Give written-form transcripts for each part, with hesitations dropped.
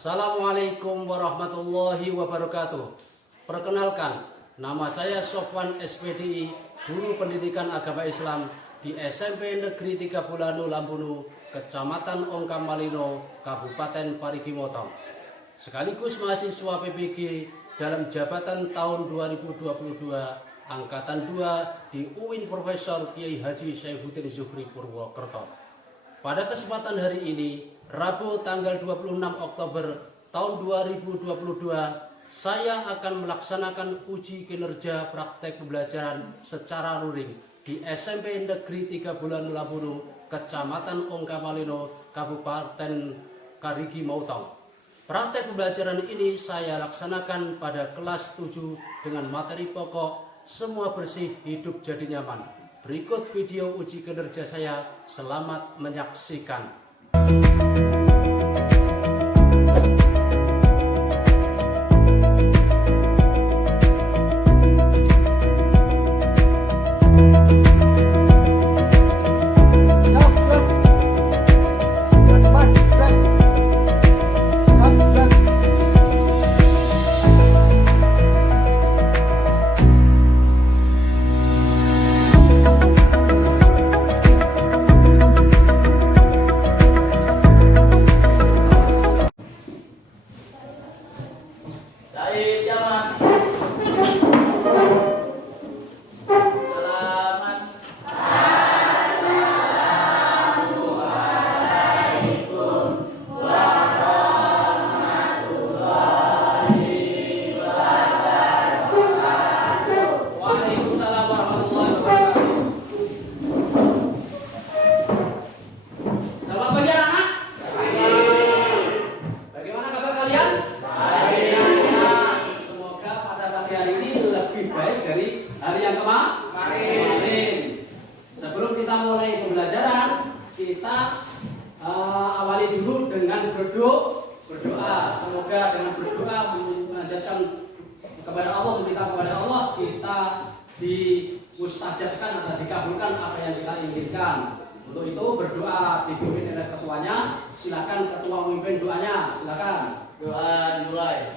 Assalamualaikum warahmatullahi wabarakatuh. Perkenalkan, nama saya Sofwan SPDI, Guru Pendidikan Agama Islam di SMP Negeri 3 Bulanu Lambunu, Kecamatan Ongkam Malino, Kabupaten Parigi Motong. Sekaligus mahasiswa PBG dalam jabatan tahun 2022 Angkatan 2 di UIN Profesor Kiai Haji Saifuddin Zuhri Purwokerto. Pada kesempatan hari ini, Rabu tanggal 26 Oktober tahun 2022, saya akan melaksanakan uji kinerja praktek pembelajaran secara luring di SMP Negeri 3 Bulanu Lambunu, Kecamatan Ongkam Malino, Kabupaten Parigi Motong. Praktek pembelajaran ini saya laksanakan pada kelas 7 dengan materi pokok semua bersih hidup jadi nyaman. Berikut video uji kinerja saya, selamat menyaksikan. Hari yang kemarin. Sebelum kita mulai pembelajaran, kita awali dulu dengan berdoa. Semoga dengan berdoa menanjatkan kepada Allah, meminta kepada Allah, kita dimustajabkan atau dikabulkan apa yang kita inginkan. Untuk itu berdoa dipimpin oleh ketuanya. Silakan ketua memimpin doanya. Silakan. Doa dimulai.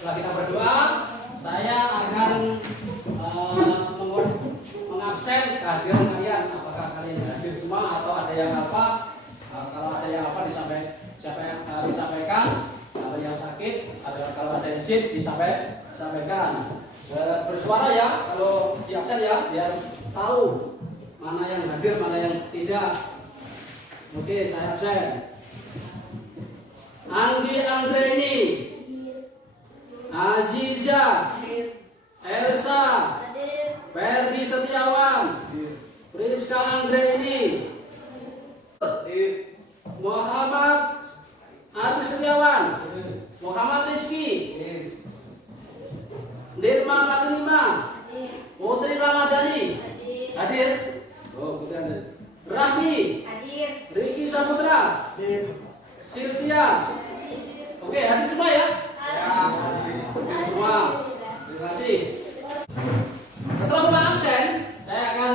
Setelah kita berdoa, saya akan mengabsen kehadiran kalian. Apakah kalian hadir semua atau ada yang apa? Kalau ada yang apa disampaikan. Kalau yang sakit, kalau ada yang izin disampaikan. Bersuara ya, kalau di absen ya, biar tahu mana yang hadir, mana yang tidak. Oke, saya absen. Andi Andreni, Aziza, Elsa, Ferdi Setiawan, Friska Andreni, Muhammad Ardi Setiawan, Muhammad Rizki, Nirma Fatimah, Putri Ramadhani, hadir. Oh, Putri hadir. Rahmi, hadir. Riki Saputra, Silvia. Oke, hadir semua ya? Hadir semua. Terima kasih. Setelah Bapak absen, saya akan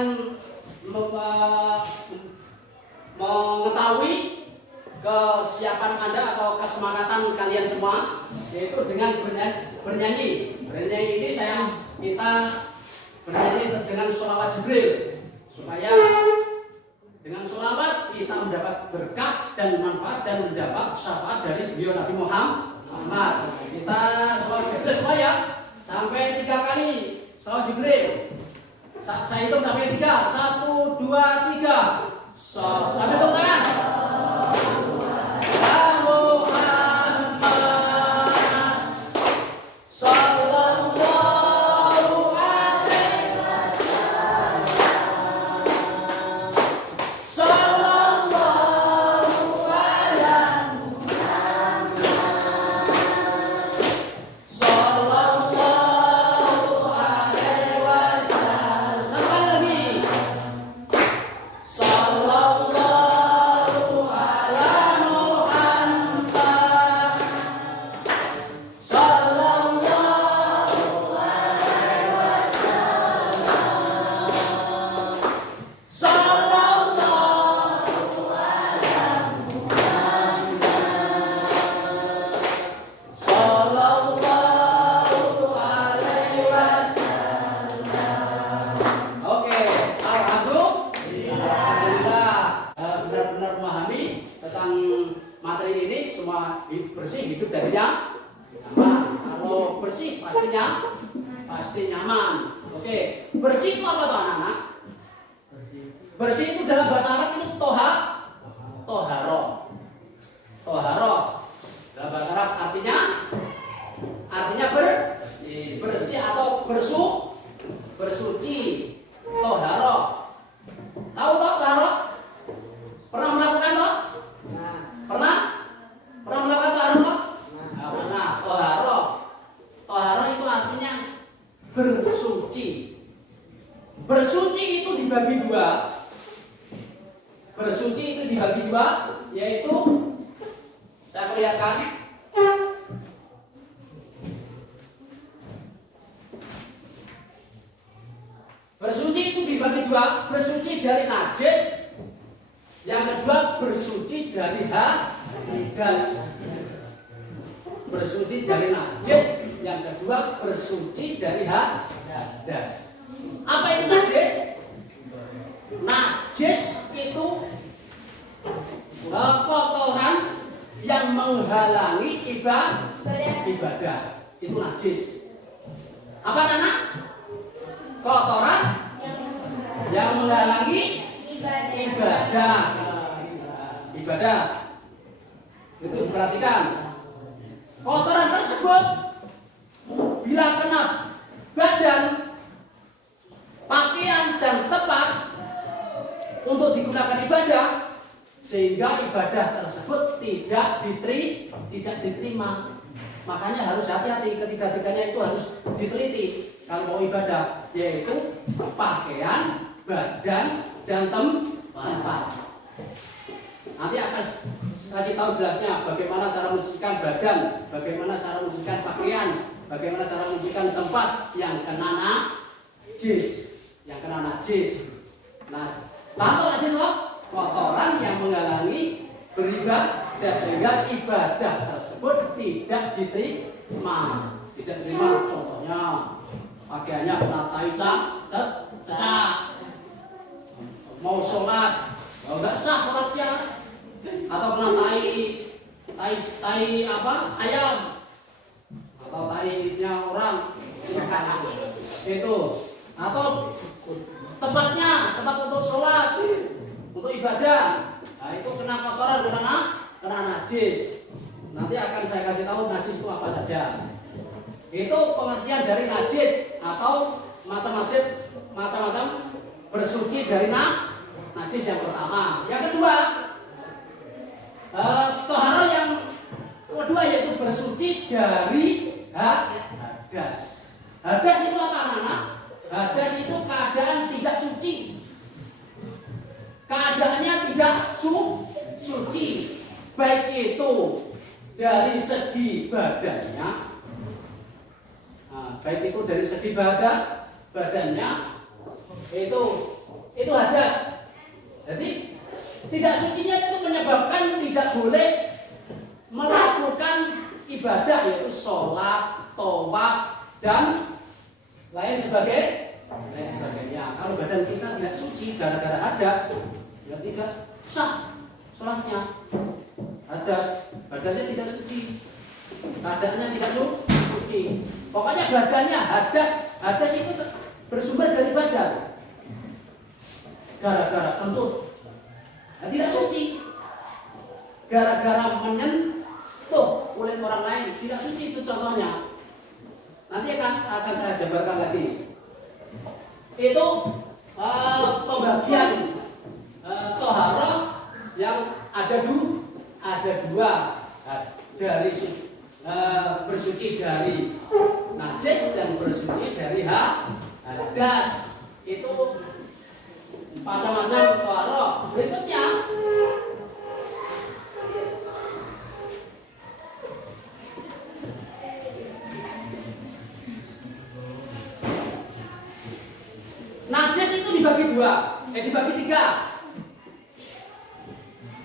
mengetahui kesiapan Anda atau kesemangatan kalian semua, yaitu dengan bernyanyi. Bernyanyi ini saya minta bernyanyi dengan sholawat Jibril, supaya dengan sholawat kita mendapat berkah dan manfaat dan mendapat syafaat dari beliau Nabi Muhammad. Kita sholawat Jibril semua ya, sampai 3 kali sholawat Jibril. Saya hitung sampai 3. 1, 2, 3. Sampai tepuk tangan. Sallallahu memahami tentang materi ini, semua bersih hidup jadinya nyaman. Kalau bersih pastinya pasti nyaman. Oke, bersih itu apa tuh anak-anak? Bersih itu dalam bahasa Arab itu toharo. Dalam bahasa Arab artinya bersih atau bersuci. Toharo. Tahu toharo? Pernah melakukan toh? Pernah melakukan toharo toh? Nah, pernah. Toharo itu artinya bersuci. Bersuci itu dibagi dua. Yaitu saya perlihatkan. Bersuci itu dibagi dua, bersuci dari najis, yang kedua bersuci dari hadas. Bersuci dari najis, yang kedua bersuci dari hadas. Apa itu najis? Najis itu kotoran yang menghalangi ibadah. Itu najis. Apa anak? Kotoran yang menghalangi ibadah. Itu diperhatikan. Kotoran tersebut bila kena badan, pakaian dan tempat untuk digunakan ibadah, sehingga ibadah tersebut tidak diterima. Makanya harus hati-hati, ketiga-tiganya itu harus diteliti kalau mau ibadah, yaitu pakaian, badan, dan tempat. Nanti akan kasih tahu jelasnya bagaimana cara mensucikan badan, bagaimana cara mensucikan pakaian, bagaimana cara mensucikan tempat yang kena najis. Nah, contoh najis loh, kotoran yang menghalangi beribadah sehingga ibadah tersebut tidak diterima. Contohnya pakaiannya kena tai cacat, mau sholat nggak sah sholatnya, atau kena tai ayam, atau tainya orang itu, atau tempat untuk sholat, untuk ibadah, nah itu kena kotoran, kena najis. Nanti akan saya kasih tahu najis itu apa saja. Itu pengertian dari najis atau macam-macam bersuci dari najis yang pertama. Yang kedua, toharo yang kedua yaitu bersuci dari hadas. Hadas itu apa anak-anak? Hadas itu keadaan tidak suci. Keadaannya tidak suci. Baik itu dari segi badannya, badannya itu hadas. Jadi tidak sucinya itu menyebabkan tidak boleh melakukan ibadah, yaitu sholat, tawaf, dan lain sebagainya. Kalau badan kita tidak suci gara-gara hadas, ya tidak sah sholatnya. Hadas, badannya tidak suci, keadaannya tidak suci. Pokoknya badannya hadas itu bersumber dari badan. Gara-gara kentut, nah, tidak suci. Gara-gara menyentuh kulit orang lain, tidak suci, itu contohnya. Nanti akan saya jabarkan lagi. Itu pembagian toharoh yang ada dua, dari bersuci dari najis dan bersuci dari hadas. Itu macam-macam toharoh. Berikutnya najis itu dibagi tiga.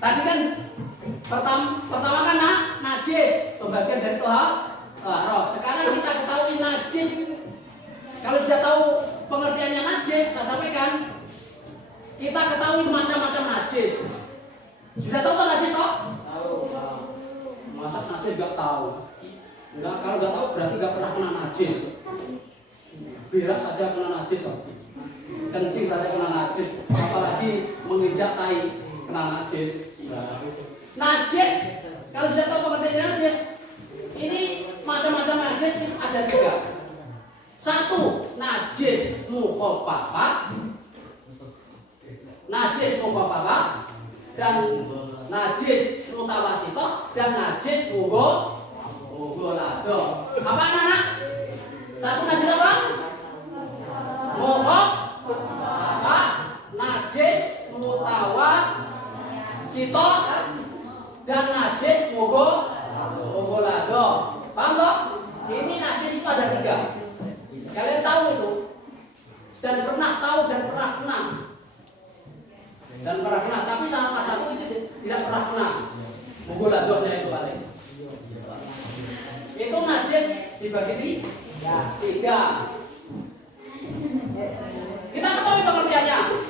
Tadi kan pertama kan najis, pembagian dari toharoh. Sekarang kita ketahui najis. Kalau sudah tahu pengertiannya najis, saya sampaikan, kita ketahui macam-macam najis. Sudah tahu kan najis toh? Tahu. Masa najis nggak tahu? Enggak, kalau nggak tahu berarti nggak pernah kena najis. Berak saja kena najis toh. Kencing saja kena najis, apalagi menginjak tai kena najis. Najis, kalau sudah tahu pengertiannya najis, ini macam-macam najis ada 3. 1, najis mukhafafah, najis mukhafafah, dan najis mutawasithah, dan najis mughalladhah. Apa anak-anak? 1 najis apa? Mukhafafah, najis mutawasithah, dan najis mughalladhah. Paham toh? Ini najis itu ada 3. Kalian tahu itu, dan pernah tahu dan pernah kena, tapi salah satu itu tidak pernah kena. Mughalladhahnya itu paling. Itu najis dibagi 3. Kita ketahui pengertiannya.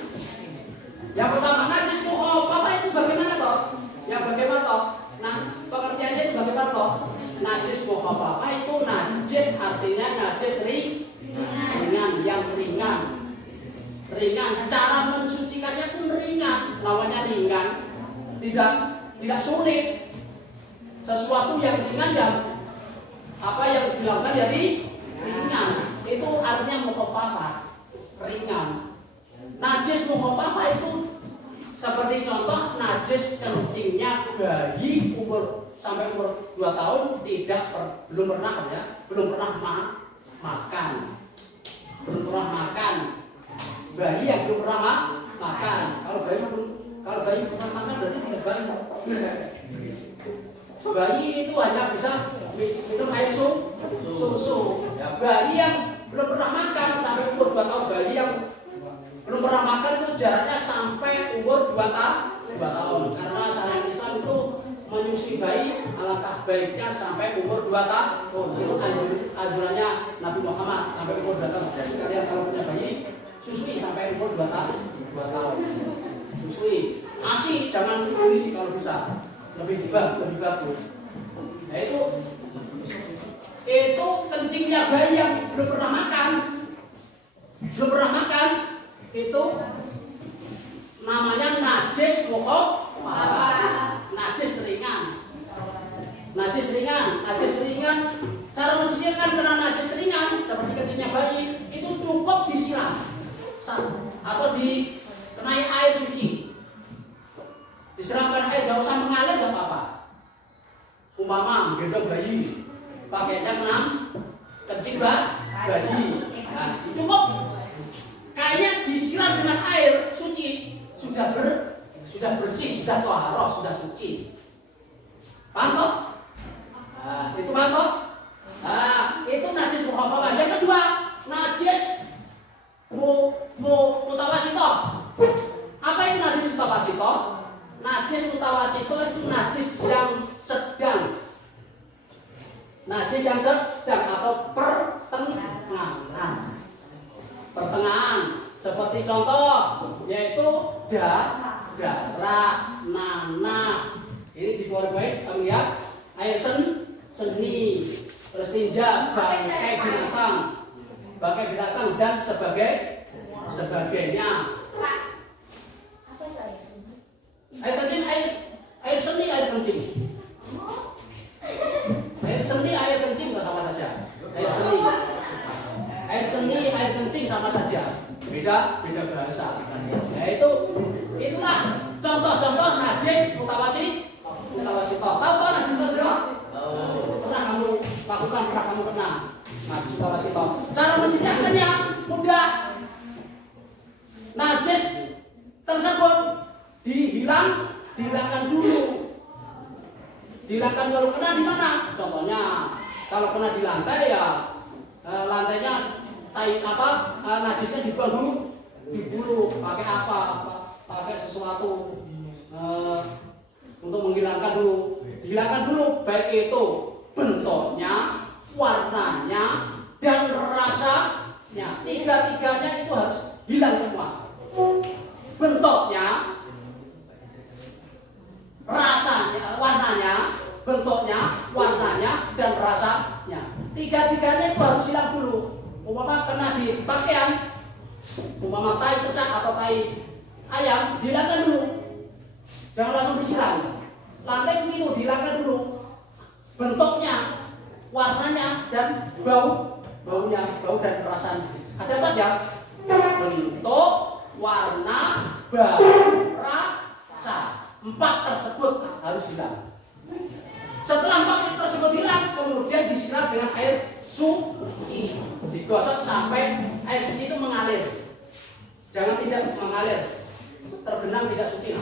Yang pertama, najis mukhafafah itu bagaimana toh? Yang bagaimana toh? Nah, pengertiannya itu bagaimana toh? Najis mukhafafah itu najis artinya najis ringan, yang ringan. Cara mensucikannya pun ringan, namanya ringan, tidak sulit. Sesuatu yang ringan yang dilakukan jadi ringan, itu artinya mukhafafah, ringan. Najis mukhafafah itu seperti contoh najis kencingnya bayi sampai umur 2 tahun belum pernah makan. Bayi yang belum pernah makan. Kalau bayi pernah makan berarti tidak bayi. Bayi itu hanya bisa minum air susu. Ya, bayi yang belum pernah makan sampai umur 2 tahun, bayi yang belum pernah makan itu jaraknya sampai umur 2 tahun. Karena syariat Islam itu menyusui bayi alangkah baiknya sampai umur 2 tahun. Itu anjurannya Nabi Muhammad sampai umur 2 tahun. Jadi kalian kalau punya bayi, susui sampai umur 2 tahun. Susui. ASI jangan beli kalau bisa. Lebih bagus. Nah itu kencingnya bayi yang belum pernah makan. Itu namanya najis mukhafafah. Najis ringan. Cara mensucikan kena najis ringan seperti kencingnya bayi itu cukup disiram atau dikenai air suci. Disiramkan air, gak usah mengalir, gak apa-apa. Umpama gendong bayi, pakainya kena kencing bayi. Nah, cukup. Kayaknya disiram dengan air suci, sudah bersih, sudah thaharah, sudah suci. Paham toh? Nah, itu paham toh? Nah, itu najis mukhafafah. Yang kedua, najis mutawasithah. Apa itu najis mutawasithah? Najis mutawasithah itu najis yang sedang. Najis yang sedang atau pertengahan. Seperti contoh yaitu darah, nanah. Ini di bawah baik kita lihat air seni, terus tinja, bangkai binatang dan sebagainya. Air kencing, air seni, air kencing. Air seni, air kencing sama saja. Air seni, air kencing sama saja. Beda bahasa. Nah itulah contoh-contoh najis mutawasithah. Tahu kan najis mutawasithah? Pernah kamu lakukan, pernah kamu kena najis mutawasithah. Cara mensucikannya mudah. Najis tersebut dihilangkan dulu. Dihilangkan dulu. Kena di mana? Contohnya kalau kena di lantai ya lantainya najisnya dibuang dulu. Pakai apa? Pakai sesuatu untuk menghilangkan dulu. Dihilangkan dulu baik itu bentuknya, warnanya, dan rasanya. Tiga-tiganya itu harus hilang semua. Bentuknya warnanya, bentuknya, warnanya, dan rasanya. Tiga-tiganya itu harus hilang dulu. Umpama kena di pakaian, umpama tai cecak atau tai ayam, dihilangkan dulu. Jangan langsung disiram. Lantai begitu, dihilangkan dulu. Bentuknya, warnanya, dan baunya, bau dan perasaan. Ada apa ya? Bentuk, warna, bau, rasa. 4 tersebut harus hilang. Setelah 4 tersebut hilang, kemudian disiram dengan air suci. Digosok sampai air suci itu mengalir. Jangan tidak mengalir, tergenang tidak suci.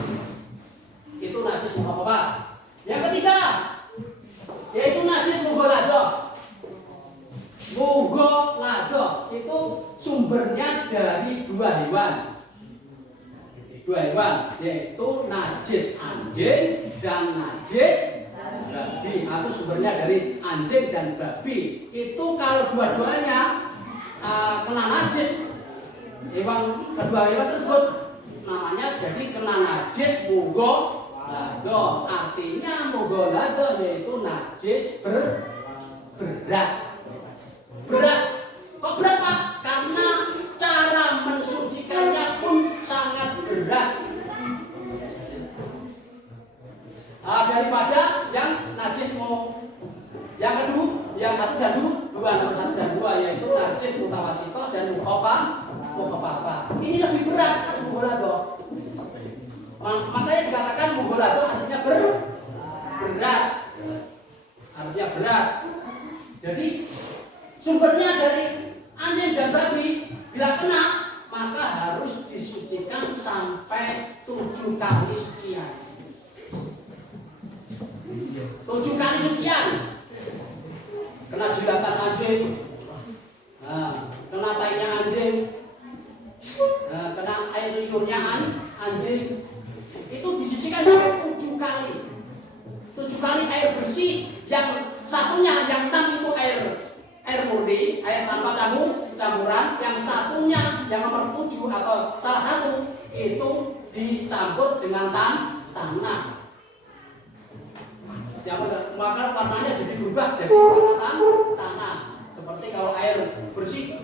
Itu najis apa? Yang ketiga, yaitu najis mughaladzah. Mughaladzah itu sumbernya dari 2 hewan. 2 hewan, yaitu najis anjing dan najis babi. Atau sumbernya dari anjing dan babi. Itu kalau dua-duanya kena najis, kedua hewan tersebut namanya jadi kena najis mughaladzah. Artinya mughaladzah yaitu najis berat. Berat. Kok berat, Pak? Karena cara mensucikannya pun sangat berat. Daripada yang najis yang kedua, yang 1 dan 2, nomor 1 dan 2 yaitu najis mutawasitoh dan mukhaffafah. Ini lebih berat mughaladzah. Makanya dikatakan mughaladzah artinya berat. Artinya berat. Jadi sumbernya dari anjing dan babi, bila kena maka harus disucikan sampai 7 kali sucian. 7 kali sucian. Kena jilatan anjing, kena tainya anjing, kena air liurnya anjing, itu disucikan sampai 7 kali. 7 kali air bersih, yang satunya, yang 6 itu air murni, air tanpa campuran, yang satunya, yang nomor 7 atau salah satu itu dicampur dengan tanah. Maka warnanya jadi berubah dari warna tanah. Seperti kalau air bersih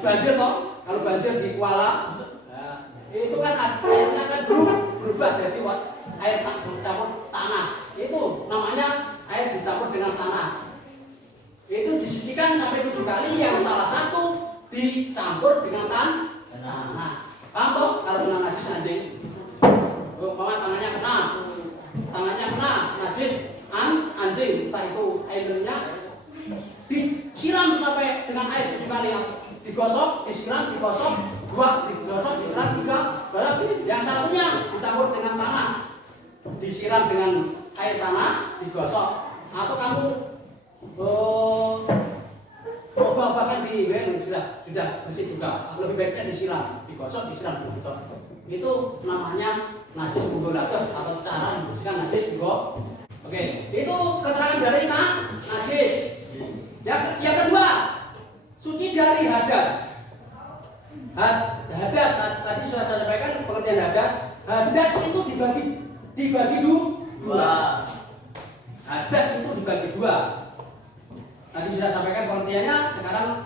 banjir toh, kalau banjir di Kuala, itu kan airnya kan berubah dari air campur tanah. Itu namanya air dicampur dengan tanah. Itu disucikan sampai 7 kali, yang salah satu dicampur dengan tanah. Paham toh? Kalau kena najis anjing, tangannya kena najis anjing, entah itu airnya disiram sampai dengan air 7 kali, digosok, disiram, digosok, 2, digosok, disiram, 3, yang satunya dicampur dengan tanah, disiram dengan air tanah, digosok. Atau kamu obah-obahan di sudah bersih juga, lebih baiknya disiram, digosok, disiram, digosok. Itu namanya najis mughaladzah atau cara membersihkan najis juga. Oke, itu keterangan dari najis. Yang kedua, suci dari hadas. Hadas tadi sudah saya sampaikan pengertian hadas. Hadas itu dibagi dua. Hadas itu dibagi 2. Tadi sudah sampaikan pengertiannya, sekarang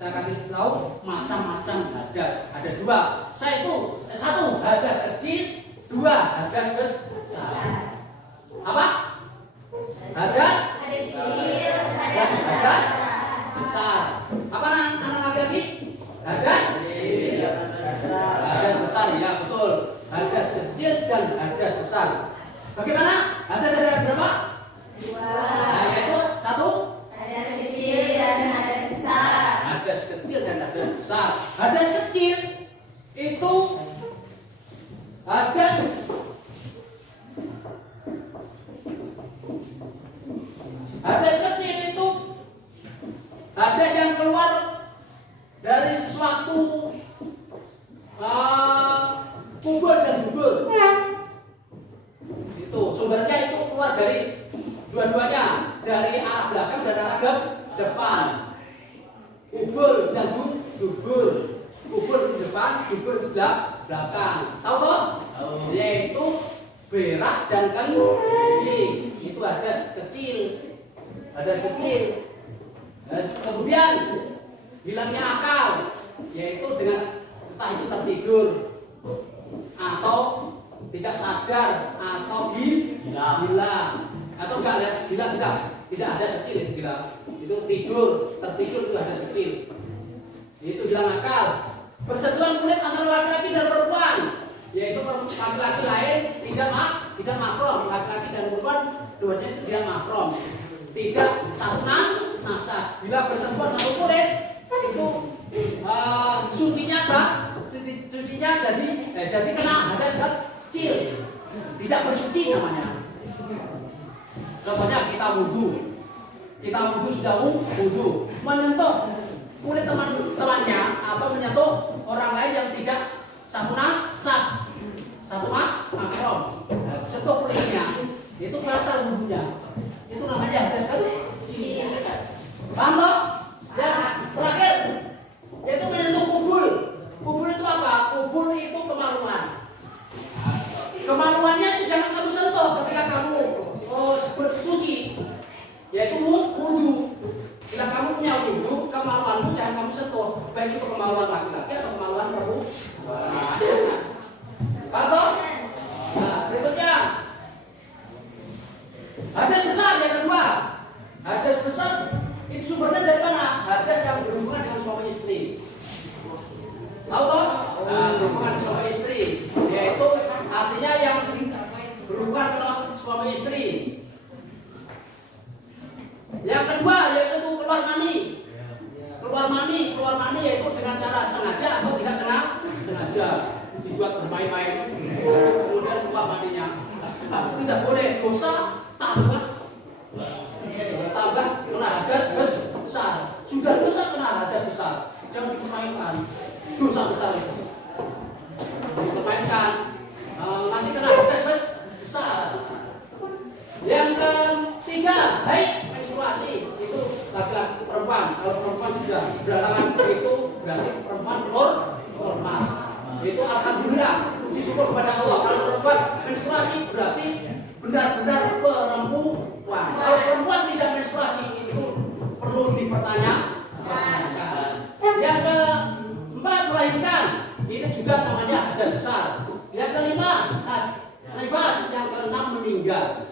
saya kasih tahu macam-macam hadas. Ada 2. 1 hadas kecil, 2 hadas besar. Apa? Hadas kecil, hadas besar. Apa anak laki-laki? Hadas kecil, hadas besar, ya betul. Hadas kecil dan hadas besar. Bagaimana? Hadas ada berapa? 2. Nah, yaitu 1 Hadas kecil dan hadas besar. Hadas kecil dan hadas besar. Hadas kecil itu hadas kecil itu hadas yang keluar dari sesuatu kubur dan bubur. Itu sumbernya itu keluar dari dua-duanya, dari arah belakang dan arah depan. Kubur dan dubur. Kubur di depan, dubur di belakang. Tahu toh? Yaitu berak dan kencing. Itu hadas kecil. Hadas kecil. Nah, kemudian hilangnya akal, yaitu dengan entah itu tertidur atau tidak sadar atau hilang atau enggak hilang tidak hadas kecil itu hilang. Itu tertidur itu hadas kecil. Itu hilang akal. Persetujuan kulit antara laki-laki dan perempuan, yaitu laki-laki lain tidak mahram, laki-laki dan perempuan duanya itu tidak mahram, tidak satu nasab. Bila bersentuhan satu kulit itu sucinya jadi kena hadas kecil, tidak bersuci namanya. Contohnya kita wudhu sudah wudhu menyentuh kulit teman-temannya atau menyentuh orang lain yang tidak satu nasab, satu mahram, sentuh kulitnya, itu batal wudhunya. Itu namanya hadas kecil. Paham toh? Dan terakhir yaitu menyentuh kubul. Kubul itu apa? Kubul itu kemaluan. Kemaluannya itu jangan kamu sentuh ketika kamu bersuci, yaitu wudhu. Bila kamu punya wudhu, kemaluanmu jangan kamu sentuh, baik itu kemaluan laki-laki atau kemaluan perempuan. Paham toh? Nah, berikutnya hadas besar yang kedua. Hadas besar itu sumbernya dari mana? Hadas yang berhubungan dengan suami istri. Tahu toh? Nah, berhubungan suami istri, yaitu artinya yang berhubungan dengan suami istri. Yang kedua yaitu keluar mani. Keluar mani yaitu dengan cara sengaja atau tidak sengaja. Dibuat bermain-main, kemudian keluar maninya. Tidak boleh, dosa tambah kena hadas besar. Sudah dosa kena hadas besar, jangan dipermainkan. Dosa besar itu dipermainkan, nanti kena hadas besar. Yang ketiga, haid menstruasi, itu laki-laki perempuan. Kalau perempuan sudah belakangan itu berarti perempuan normal. Itu alhamdulillah, puji syukur kepada Allah. Kalau perempuan menstruasi berarti benar-benar perempuan. Kalau perempuan tidak menstruasi itu perlu dipertanyakan. Yang keempat, melahirkan, ini juga namanya hadas besar. Yang kelima, nifas. Yang keenam, meninggal,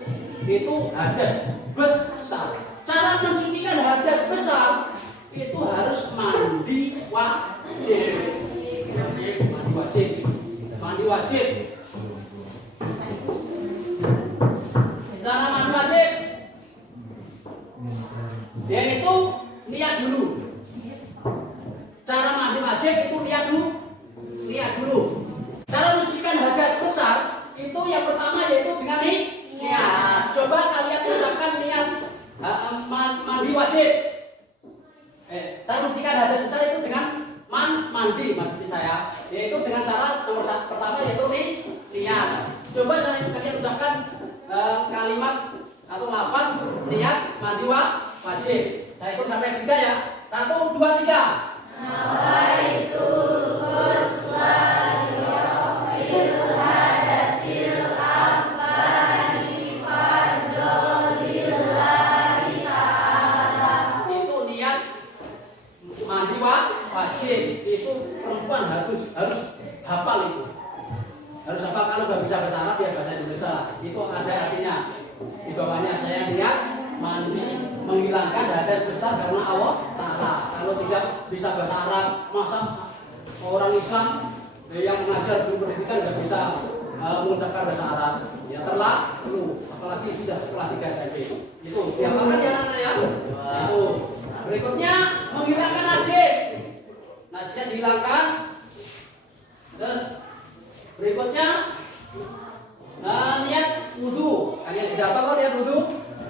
itu hadas besar. Cara mensucikan hadas besar itu harus mandi wajib. Cara mandi wajib, yaitu niat dulu. Cara mandi wajib itu niat dulu. Cara mensucikan hadas besar itu yang pertama yaitu dengan niat. Coba kalian ucapkan niat mandi wajib. Cara mensucikan hadas besar itu dengan mandi, maksud saya, yaitu dengan cara nomor pertama yaitu niat. Coba kalian ucapkan kalimat atau lafaz niat mandi wajib. Saya ikut sampai 3 ya. 1, 2, 3. Nawaitul ghusla fil hadasil asghari fardholillahi ta'ala. Itu niat mandi wajib. Itu perempuan harus hafal itu. Harus hafal. Kalau nggak bisa bahasa Arab ya bahasa Indonesia. Itu ada artinya. Di bawahnya saya niat mandi menghilangkan hadas besar karena Allah Ta'ala. Kalau tidak bisa bahasa Arab, masa orang Islam yang mengajar guru pendidikan nggak bisa mengucapkan bahasa Arab? Ya terlalu, apalagi sudah sekolah 3 SMP. Itu diapakan ya anak ya? Itu. Berikutnya menghilangkan najis. Najisnya dihilangkan. Terus berikutnya niat wudhu. Kalian sudah apa kok niat wudhu?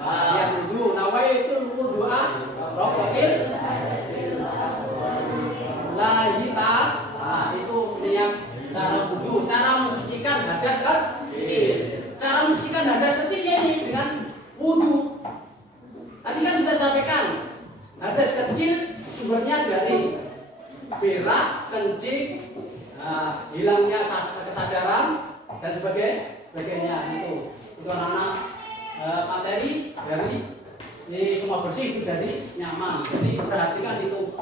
Niat wudhu. Nawaitul wudhu'a rafa'il lahi ta'ala. Itu niat cara wudhu. Cara mensucikan hadas kecil. Cara mensucikan hadas kecilnya ini dengan wudhu. Tadi kan sudah sampaikan, hadas kecil sumbernya dari berak, kencing, hilangnya kesadaran dan sebagainya. Itu materi dari ini semua bersih itu jadi nyaman. Jadi perhatikan itu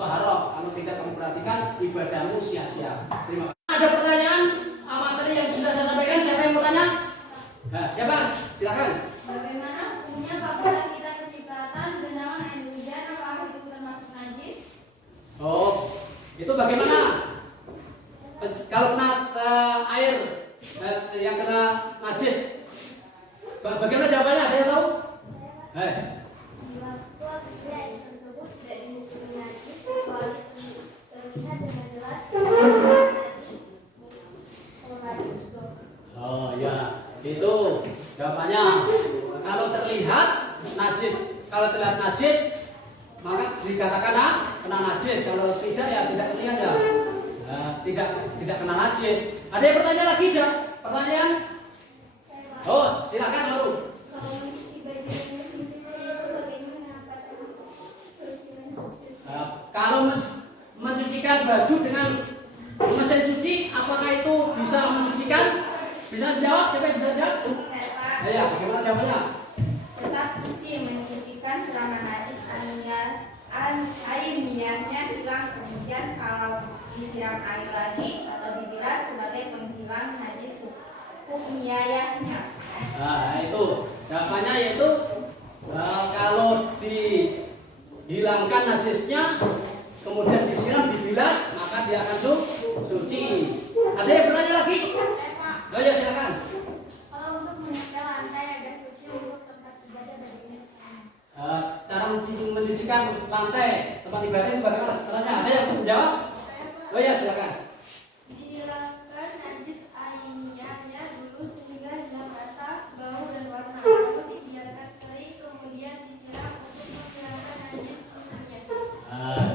toharoh. Kalau tidak kamu perhatikan, ibadahmu sia-sia. Terima kasih. Ada pertanyaan materi yang sudah saya sampaikan? Siapa yang bertanya? Nah, siapa? Silakan. Bagaimana hukumnya apabila kita kecipratan genangan air hujan, apakah itu termasuk najis? Oh, itu bagaimana? Kalau kena air yang kena najis, bagaimana jawabannya? Ada yang tahu? Waktu benda tersebut tidak dihukumi najis kecuali terlihat dengan jelas Oh ya, itu jawabannya. Kalau terlihat najis, maka dikatakan kena najis. Kalau tidak ya tidak terlihat ya, tidak kena najis. Ada yang bertanya lagi, Jak? Pertanyaan? Oh, silakan baru. Kalau mencuci baju dan mesin cuci itu bagaimana? Apa termasuk solusi mencuci? Kalau mencucikan baju dengan mesin cuci, apakah itu bisa mensucikan? Bisa dijawab? Siapa yang bisa jawab? Pak. Ya, bagaimana jawabannya? Tetap suci mensucikan selama najis air niatnya hilang, kemudian kalau disiram air lagi atau dibilas sebagai penghilang najis hukmiyahnya. Nah, itu jawabannya yaitu kalau dihilangkan najisnya, kemudian disiram, dibilas, maka dia akan suci. Ada yang bertanya lagi? Oh ya, silakan. Kalau untuk menyetel lantai agar suci untuk tempat ibadah bagaimana caranya? Cara mencucikan lantai tempat ibadah itu bagaimana? Caranya ada yang menjawab? Oh ya, silakan. Dihilangkan najis ainiyahnya dulu sehingga hilang rasa, bau dan warna. Lalu dibiarkan kering kemudian disiram untuk menghilangkan najis untuknya.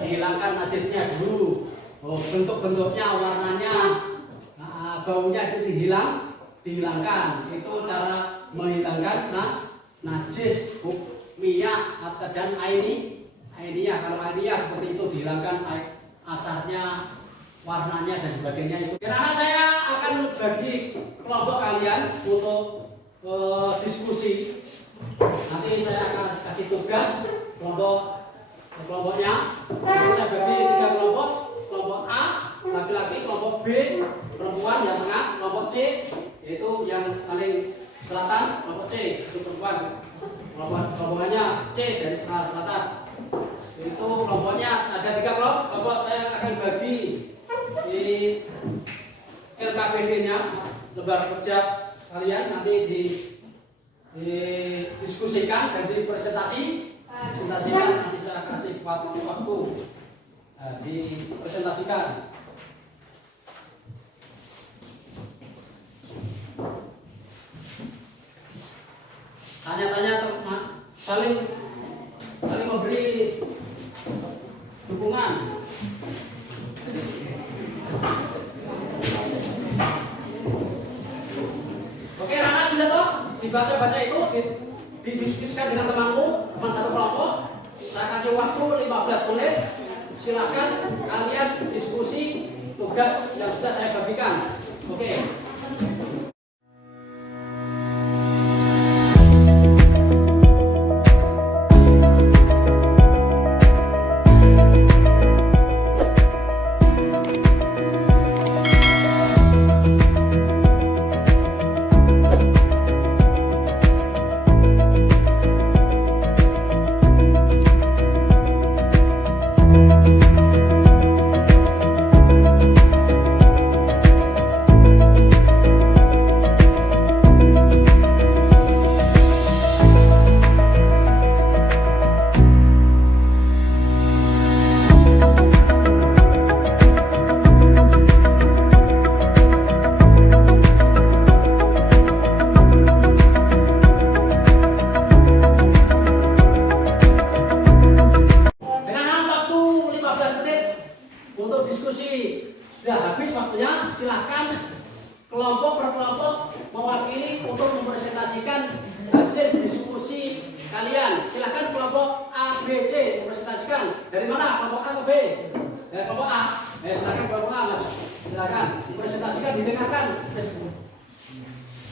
Dihilangkan najisnya dulu. Oh, bentuk-bentuknya, warnanya, baunya itu dihilangkan. Itu cara menghilangkan najis hukmiyah dan ainiyah. Kalau ainiyah seperti itu dihilangkan asarnya, warnanya dan sebagainya itu. Karena saya akan bagi kelompok kalian untuk diskusi. Nanti saya akan kasih tugas kelompoknya. Saya bagi 3 kelompok. Kelompok A laki-laki, kelompok B perempuan yang tengah, kelompok C yaitu yang paling selatan, kelompok C itu perempuan. Kelompoknya C dari selatan. Itu kelompoknya ada 3 kelompok. Saya akan bagi di LKPD-nya, lembar kerja kalian nanti didiskusikan dan dipresentasikan. Nanti saya kasih waktu dipresentasikan. Tanya-tanya saling memberi dukungan. Oke, anak sudah toh dibaca-baca itu, didiskusikan dengan teman satu kelompok. Saya kasih waktu 15 menit. Silakan kalian diskusi tugas yang sudah saya bagikan. Oke.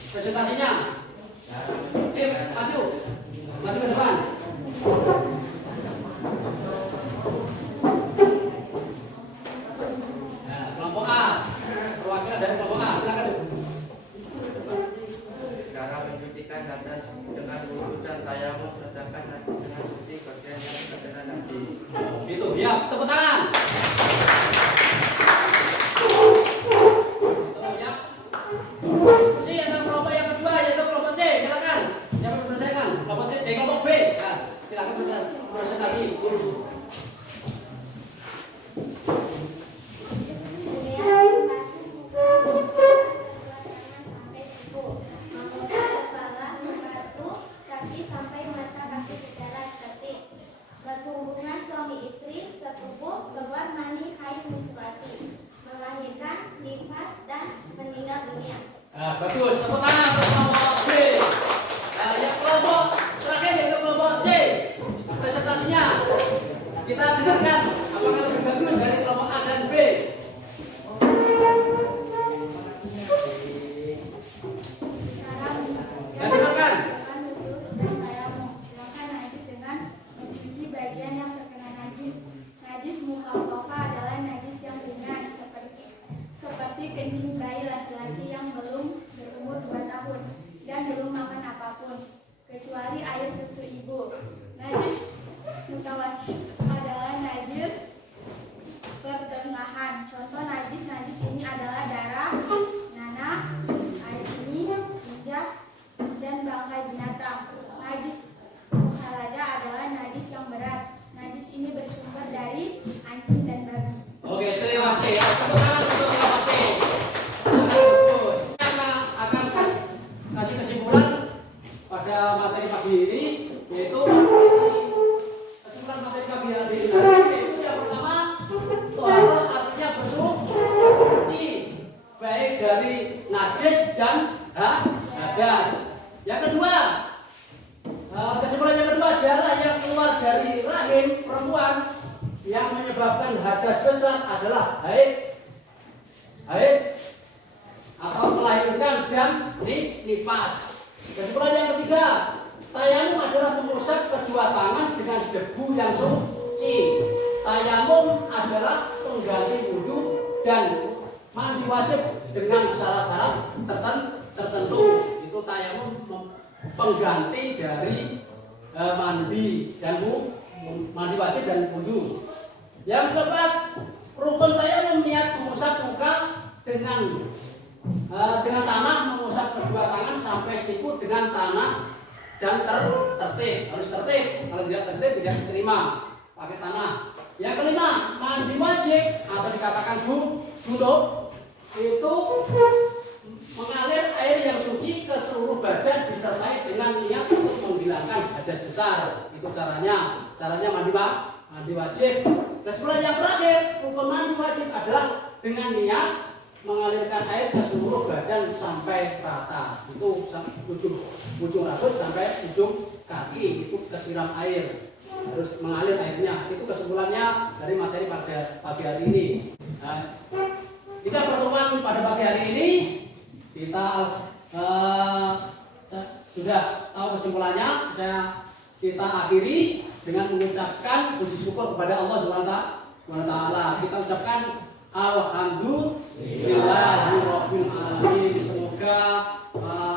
Presentasinya. Masih membersihkan hadas dengan wudu dan tayamum, sedangkan najis dengan suci bagian yang terkena najis. Itu ya, tepuk tangan. Itu ya. Diskusi tentang kelompok yang kedua yaitu kelompok C, silakan. Siapa yang menyelesaikan? Kelompok C, kelompok B. Nah, silakan presentasi dulu. Berhubungan suami istri setubuh, keluar mani, haid, menstruasi, melahirkan, nifas, dan meninggal dunia. Bagus, tepuk tangan untuk kelompok B. Yang kelompok terakhir yaitu kelompok C. Presentasinya kita dengarkan apakah lebih bagus dari kelompok A dan B. Silakan. Bagian yang terkena najis. Najis mukhalafah adalah najis yang ringan seperti kencing bayi laki-laki yang belum berumur 2 tahun dan belum makan apapun kecuali air susu ibu. Najis mutawassit adalah najis pertengahan. Contoh najis ini adalah darah, nanah, air seni, injak, dan bangkai binatang. Najis mukhalada adalah najis yang berat. Najis ini bersumber dari anjing dan babi. Oke, terima kasih. Tepuk tangan untuk kelompok C. Bagus. Kita akan kasih kesimpulan pada materi pagi ini, yaitu kesimpulan materi pagi ini yaitu yang pertama, toharoh artinya bersuci baik dari najis dan hadas. Yang kedua, kesimpulan yang kedua, darah yang keluar dari rahim perempuan yang menyebabkan hadas besar adalah haid atau melahirkan dan nifas. Kesimpulan yang ketiga, tayamum adalah mengusap kedua tangan dengan debu yang suci. Tayamum adalah pengganti wudu dan mandi wajib dengan syarat-syarat tertentu. Itu tayamum pengganti dari mandi wajib dan wudu. Yang keempat, rukun tayamum niat mengusap muka dengan tanah, mengusap kedua tangan sampai siku dengan tanah dan tertib. Harus tertib. Kalau tidak tertib tidak diterima pakai tanah. Yang kelima, mandi wajib atau dikatakan junub itu mengalir air yang suci ke seluruh badan disertai dengan niat untuk menghilangkan hadas besar. Itu caranya mandi wajib. Kesimpulan yang terakhir, rukun mandi wajib adalah dengan niat mengalirkan air ke seluruh badan sampai rata. Itu ujung rambut sampai ujung kaki, itu kesiram air, harus mengalir airnya. Itu kesimpulannya dari materi pada pagi hari ini. Nah, jika pertemuan pada pagi hari ini kita sudah tahu kesimpulannya, kita akhiri dengan mengucapkan puji syukur kepada Allah SWT. Kita ucapkan alhamdulillahirobbilalamin. Semoga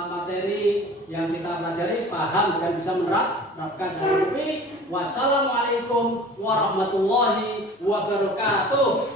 materi yang kita pelajari paham dan bisa menerapkan secara lebih. Wassalamualaikum warahmatullahi wabarakatuh.